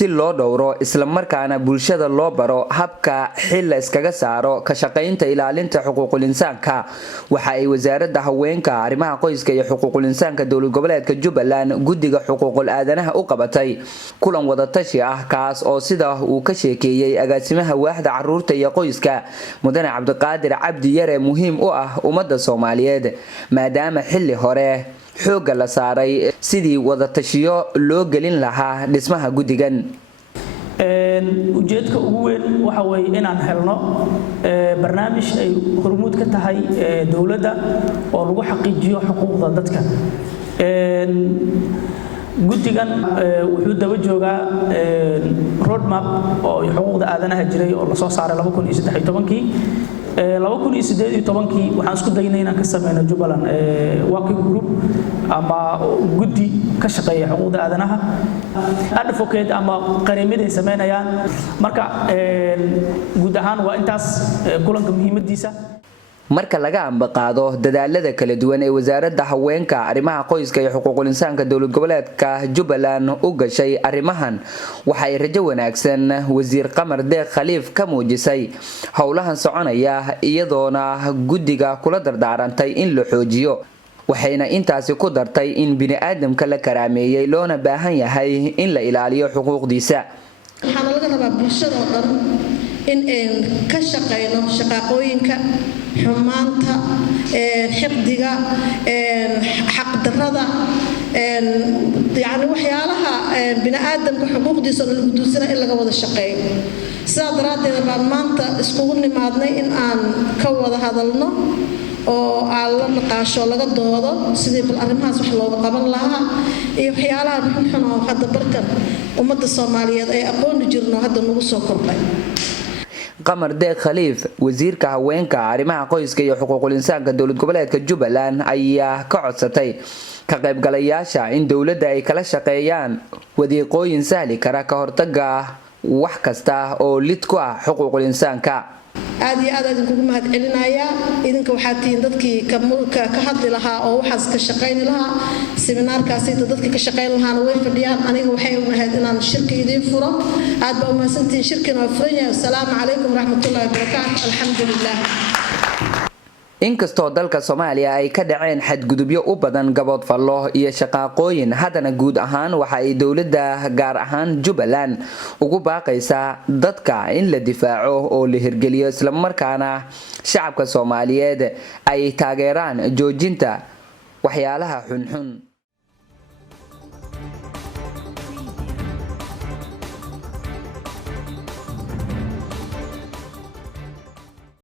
si loo dhowro isla markaana bulshada loo baro habka xil la iskaga saaro ka shaqaynta ilaalinta xuquuqul insaanka. waxa ay wasaaradda haweenka arrimaha qoyska iyo xuquuqul insaanka dowlad goboleedka Jubbaland guddiga xuquuqul aadanaha u qabatay kulan wada tashi ah kaas oo sida uu ka sheekeeyay agaasimaha waaxda caruurta iyo qoyska mudane Cabdiqaadir Cabdi Yare muhiim u ah ummadda Soomaaliyeed maadaama xilli hore xooga la saaray sidii wada tashiyo loo gelin lahaa dhismaha guddigan. ujeedka ugu weyn waxa way inaan helno barnaamij ay hormuud ka tahay dawladda oo lagu xaqiijiyo xuquuqda dadka. guddigan wuxuu daba joogaa roadmap oo xuquuqda aadanaha jiray oo la soo saaray 2018 waxaan isku daynay inaan ka sameeyno Jubbaland working group ama guddi ka shaqeeya xuquuqda aadanaha advocate ama qareemada ay sameynayaan. marka guud ahaan waa intaas kulanka muhiimadiisa. marka laga ambaqaado dadaalada kala duwan ee wasaaradda haweenka arrimaha qoyska iyo xuquuqul insaanka dowlad goboleedka Jubbaland u gashay arrimahan waxa ay rajo wanaagsan wasiir Qamar Deeq Khaliif ka muujisay howlahan soconaya iyadoona guddiga kula dardaarantay in la xoojiyo waxayna intaasi ku dartay in bini'aadamka la karaameeyay loona baahan yahay in la ilaaliyo xuquuqdiisa. waxaan laga rabaa bulshada oo dhan in ka shaqeyno shaqooyinka xumaanta xaqdiga xaqdarrada yani waxyaalaha bini'aadamka xuquuqdiisa lagu duusana in laga wada shaqeeyo. sidaa daraadeed baan maanta iskugu nimaadnay in aan ka wada hadalno oo aan la naqaasho laga doodo sidii bal arrimahaas wax looga qaban lahaa iyo waxyaalaha xunxun oo hadda barkan ummadda Soomaaliyeed ay aqoon jirno hadda nagu soo kordhay. Qamar Deeq Khaliif wasiirka haweenka arrimaha qoyska iyo xuquuqul insaanka dowlad goboleedka Jubbaland ayaa ka codsatay ka qaybgalayaasha in dawladda ay kala shaqeeyaan wadiiqooyin sahli kara ka hortagga wax kasta oo lid ku ah xuquuqul insaanka. aad iyo aad idinku mahad celinayaa idinka waxaad tihiin dadkii ka hadli lahaa oo waxaas ka shaqeyn lahaa seminaarkaasi dadka ka shaqeyn lahaana way fadhiyaan aniga waxay u ahayd inaan shirka idin furo aad baa u mahadsantihiin shirkina waa furan yahay. assalaamu calaykum waraxmatullaahi wabarakaatuh. alxamdulilah. inkastoo dalka Soomaaliya ay ka dhaceen xadgudubyo u badan gabood fallo iyo shaqaaqooyin haddana guud ahaan waxa ay dawladda gaar ahaan Jubbaland ugu baaqaysaa dadka in la difaaco oo la hirgeliyo isla markaana shacabka Soomaaliyeed ay taageeraan joojinta waxyaalaha xunxun.